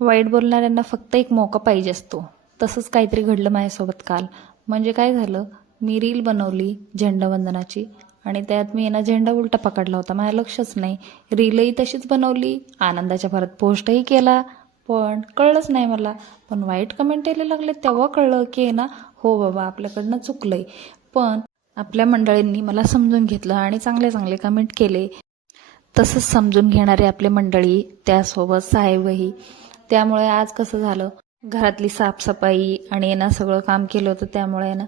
वाईट बोलणाऱ्यांना फक्त एक मौका पाहिजे असतो. तसंच काहीतरी घडलं माझ्यासोबत काल. म्हणजे काय झालं? मी रील बनवली झेंडावंदनाची आणि त्यात मी ना झेंडा उलटा पकडला होता. माझ्या लक्षच नाही. रीलही तशीच बनवली आनंदाच्या भरात पोस्टही केला. पण कळलंच नाही मला. पण वाईट कमेंट यायला लागले तेव्हा कळलं की आहे ना हो बाबा आपल्याकडनं चुकलंय. पण आपल्या मंडळींनी मला समजून घेतलं आणि चांगले चांगले कमेंट केले. तसंच समजून घेणारे आपले मंडळी त्यासोबत साहेबही. त्यामुळे आज कसं झालं? घरातली साफसफाई आणि ना सगळं काम केलं होतं त्यामुळे ना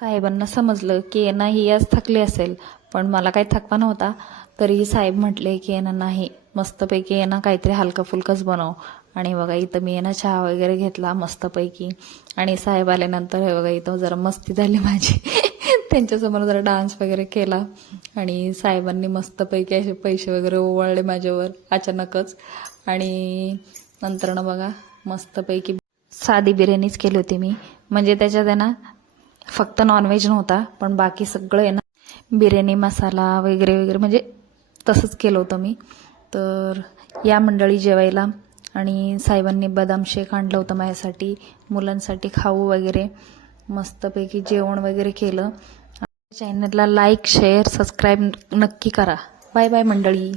साहेबांना समजलं की ना ही आज थकली असेल. पण मला काही थकवा नव्हता. तरी साहेब म्हटले की ना नाही मस्तपैकी ना काहीतरी हलकं फुलकंच बनव. आणि बघा इथं मी ना चहा वगैरे घेतला मस्तपैकी. आणि साहेब आल्यानंतर हे बघा इथं जरा मस्ती झाली माझी. त्यांच्यासमोर जरा डान्स वगैरे केला. आणि साहेबांनी मस्तपैकी असे पैसे वगैरे ओवाळले माझ्यावर अचानकच. आणि नंतर ना बघा मस्तपैकी साधी बिर्याणीच केली होती मी. म्हणजे त्याच्यात आहे ना फक्त नॉनव्हेज नव्हता पण बाकी सगळं आहे ना बिर्याणी मसाला वगैरे वगैरे म्हणजे तसंच केलं होतं मी. तर या मंडळी जेवायला आणि साहेबांनी बदाम शेक आणलं होतं माझ्यासाठी मुलांसाठी खाऊ वगैरे. मस्तपैकी जेवण वगैरे केलं. चॅनलला लाईक शेअर सबस्क्राईब नक्की करा. बाय बाय मंडळी.